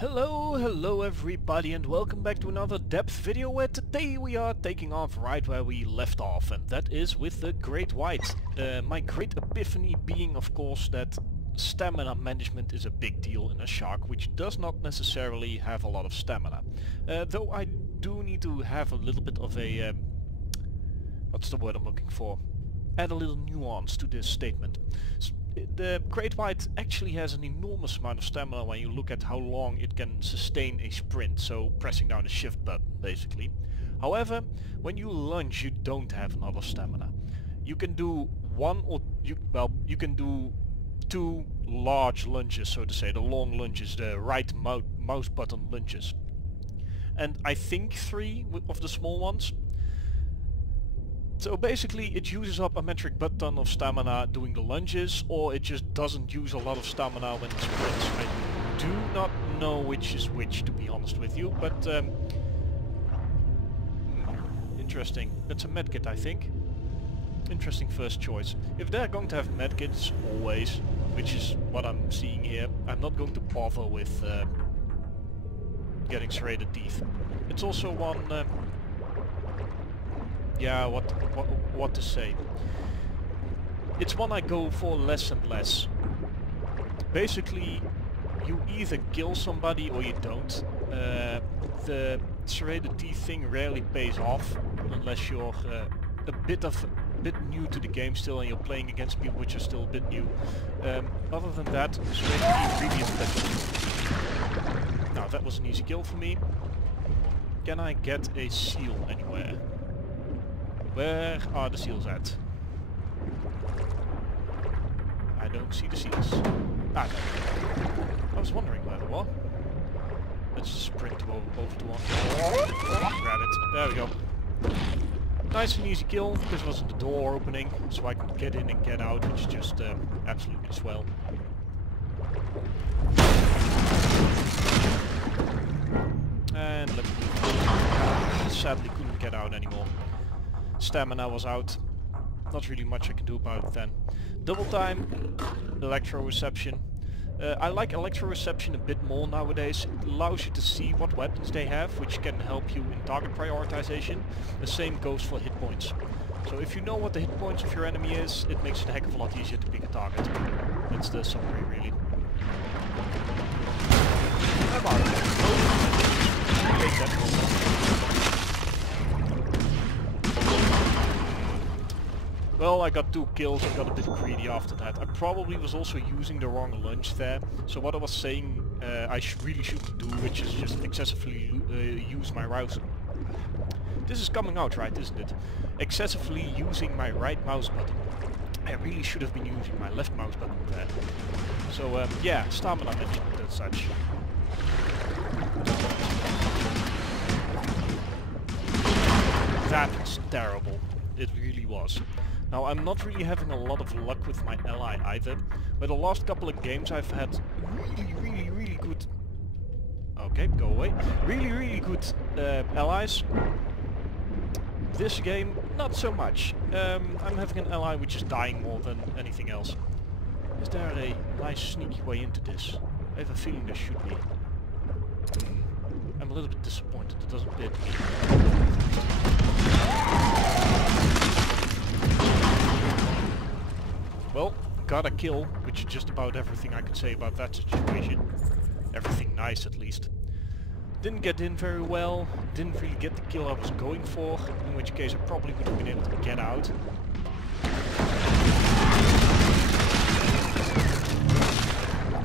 Hello everybody, and welcome back to another depth video where today we are taking off right where we left off, and that is with the Great White. My great epiphany being of course that stamina management is a big deal in a shark which does not necessarily have a lot of stamina. Though I do need to have a little bit of a... what's the word I'm looking for? Add a little nuance to this statement. The Great White actually has an enormous amount of stamina when you look at how long it can sustain a sprint, so pressing down the shift button basically. However, when you lunge you don't have enough stamina. You can do you can do two large lunges, so to say, the long lunges, the right mouse button lunges. And I think three of the small ones. So basically it uses up a metric butt ton of stamina doing the lunges, or it just doesn't use a lot of stamina when it sprints. I do not know which is which, to be honest with you, but interesting. That's a medkit, I think. Interesting first choice. If they're going to have medkits always, which is what I'm seeing here, I'm not going to bother with getting serrated teeth. It's also one... yeah, what to say. It's one I go for less and less. Basically, you either kill somebody or you don't. The serrated teeth thing rarely pays off unless you're a bit new to the game still and you're playing against people which are still a bit new. Other than that, serrated teeth really is better. Now that was an easy kill for me. Can I get a seal anywhere? Where are the seals at? I don't see the seals. Ah, no. I was wondering where they were. Let's just sprint over to one. Grab it. There we go. Nice and easy kill. This wasn't the door opening, so I can get in and get out, which is just absolutely swell. And let's move. Sadly couldn't get out anymore. Stamina was out. Not really much I can do about it then. Double time, electro reception. I like electro reception a bit more nowadays. It allows you to see what weapons they have, which can help you in target prioritization. The same goes for hit points. So if you know what the hit points of your enemy is, it makes it a heck of a lot easier to pick a target. That's the summary really. I'm out. Take that. Well, I got 2 kills and got a bit greedy after that. I probably was also using the wrong lunge there. So what I was saying I really shouldn't do, which is just excessively use my mouse. This is coming out right, isn't it? Excessively using my right mouse button. I really should have been using my left mouse button there. So yeah, stamina management and such. That was terrible. It really was. Now I'm not really having a lot of luck with my ally either, but the last couple of games I've had really good... Okay, go away. Really good allies. This game, not so much. I'm having an ally which is dying more than anything else. Is there a nice sneaky way into this? I have a feeling there should be. I'm a little bit disappointed it doesn't bid me. Well, got a kill, which is just about everything I can say about that situation. Everything nice at least. Didn't get in very well, didn't really get the kill I was going for, in which case I probably would have been able to get out.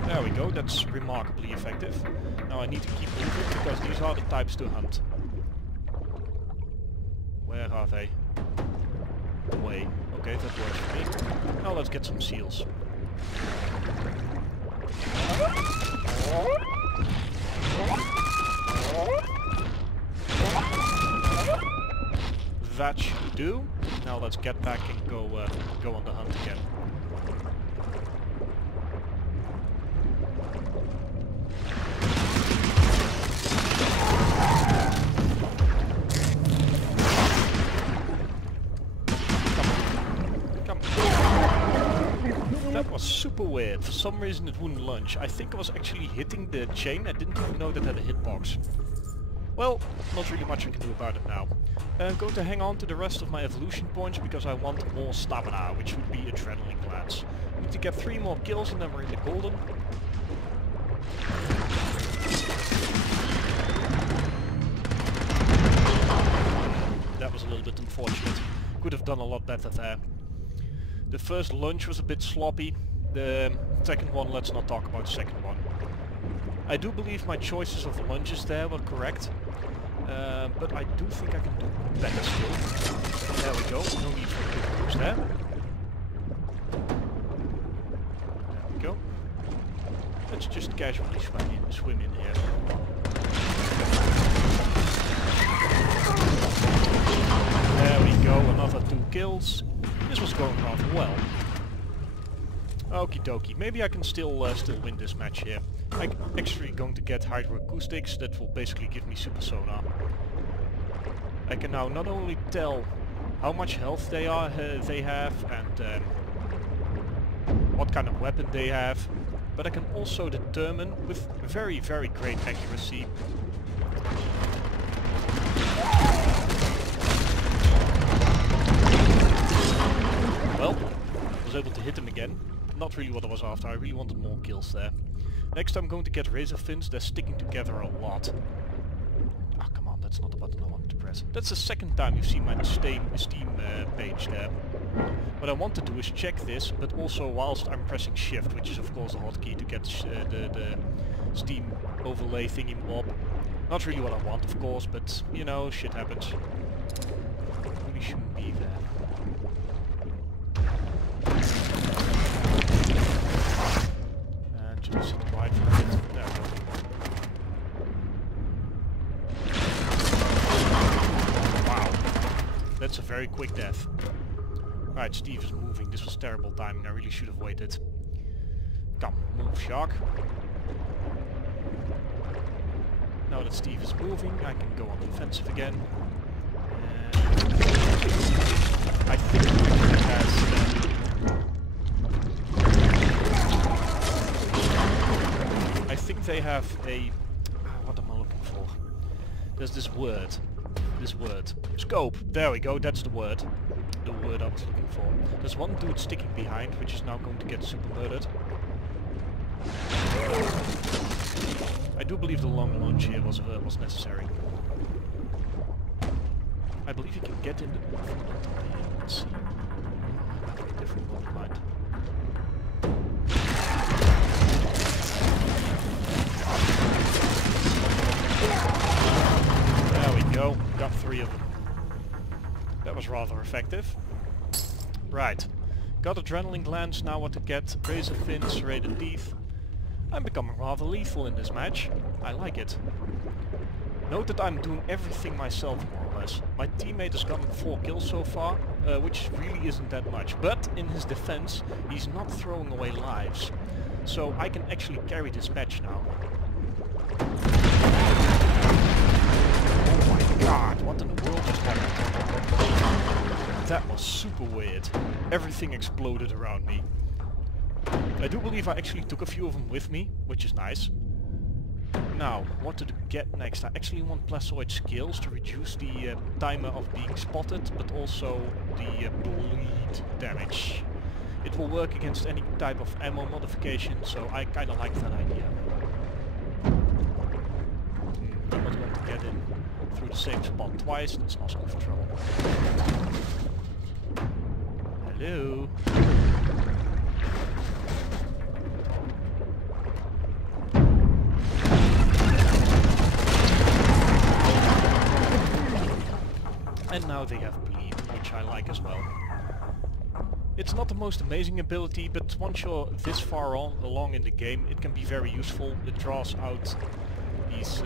There we go, that's remarkably effective. Now I need to keep moving because these are the types to hunt. Where are they? Away. Okay, that works for me. Now let's get some seals. That should do. Now let's get back and go on the hunt again. That was super super weird. For some reason it wouldn't lunge. I think I was actually hitting the chain. I didn't even know that had a hitbox. Well, not really much I can do about it now. I'm going to hang on to the rest of my evolution points because I want more stamina, which would be adrenaline glands. I need to get 3 more kills and then we're in the golden. That was a little bit unfortunate. Could have done a lot better there. The first lunge was a bit sloppy. The second one, let's not talk about the second one. I do believe my choices of lunges there were correct. But I do think I can do better still. There we go. No need for a quick boost there. There we go. Let's just casually swim in here. There we go. Another 2 kills. This was going rather well. Okie dokie. Maybe I can still win this match here. I'm actually going to get hydroacoustics that will basically give me super sonar. I can now not only tell how much health they have and what kind of weapon they have, but I can also determine with very, very great accuracy well, I was able to hit him again. Not really what I was after, I really wanted more kills there. Next I'm going to get razor fins, they're sticking together a lot. Ah, come on, that's not the button I wanted to press. That's the second time you've seen my Steam page there. What I want to do is check this, but also whilst I'm pressing shift, which is of course a hotkey to get the Steam overlay thingy mob. Not really what I want, of course, but you know, shit happens. Really shouldn't be there. Just sit wide for a bit. There we go. Wow. That's a very quick death. Right, Steve is moving. This was terrible timing. I really should have waited. Come, move, shark. Now that Steve is moving, I can go on the offensive again. I think he has... I think they have a... what am I looking for? There's this word. Scope! There we go, that's the word. The word I was looking for. There's one dude sticking behind, which is now going to get super murdered. I do believe the long launch here was necessary. I believe you can get in the... Let's see. I have a different one in mind. There we go, got 3 of them. That was rather effective. Right, got adrenaline glands, now what to get, razor fins, serrated teeth. I'm becoming rather lethal in this match. I like it. Note that I'm doing everything myself more or less. My teammate has gotten 4 kills so far, which really isn't that much. But in his defense, he's not throwing away lives. So I can actually carry this match now. God, what in the world just happened? That was super weird. Everything exploded around me. I do believe I actually took a few of them with me, which is nice. Now, what to get next? I actually want plastoid scales to reduce the timer of being spotted, but also the bleed damage. It will work against any type of ammo modification, so I kinda like that idea. I'm not going to get in through the same spot twice, that's asking for trouble. Hello? And now they have bleed, which I like as well. It's not the most amazing ability, but once you're this far along in the game, it can be very useful. It draws out these...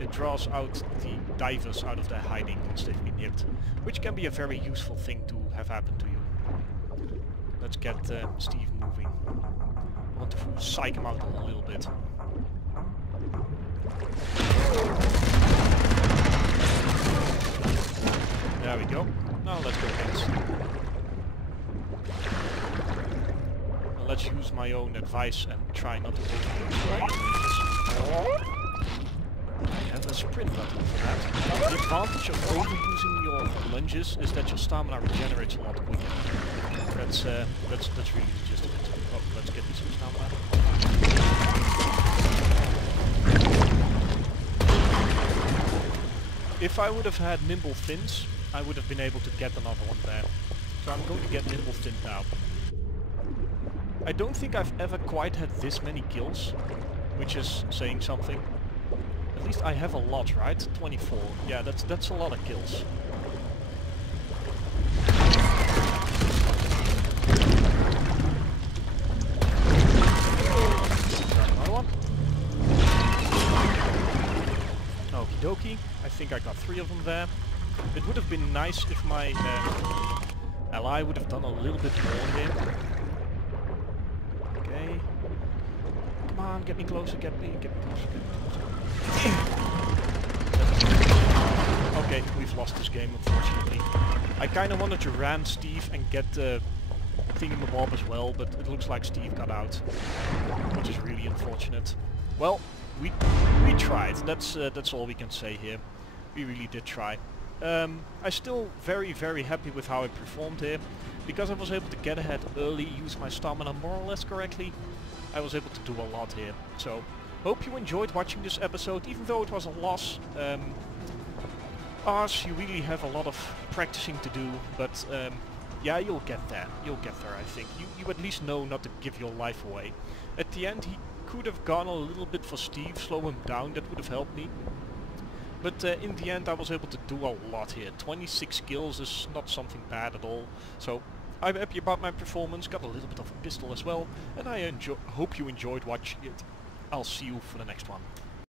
it draws out the divers out of their hiding once they've been hit, which can be a very useful thing to have happen to you. Let's get Steve moving. I want to psych him out a little bit. There we go. Now let's go against. much use my own advice and try not to take it. I have a sprint button for that. The advantage of overusing your lunges is that your stamina regenerates a lot quicker. That's really the gist of it. Oh, let's get some stamina. If I would have had nimble fins, I would have been able to get another one there. So I'm going to get nimble fin now. I don't think I've ever quite had this many kills, which is saying something. At least I have a lot, right? 24. Yeah, that's a lot of kills. Another one. Okie dokie. I think I got 3 of them there. It would have been nice if my ally would have done a little bit more here. Okay. Come on, get me closer, get me closer, Okay, we've lost this game, unfortunately. I kinda wanted to ram Steve and get Thingamabob as well, but it looks like Steve got out, which is really unfortunate. Well, we tried. That's all we can say here. We really did try. I'm still very happy with how I performed here. Because I was able to get ahead early, use my stamina more or less correctly, I was able to do a lot here. So, hope you enjoyed watching this episode, even though it was a loss. Ars, you really have a lot of practicing to do, but yeah, you'll get there. You'll get there, I think. You at least know not to give your life away. At the end, he could have gone a little bit for Steve, slow him down, that would have helped me. But in the end I was able to do a lot here. 26 kills is not something bad at all. So I'm happy about my performance, got a little bit of a pistol as well, and I hope you enjoyed watching it. I'll see you for the next one.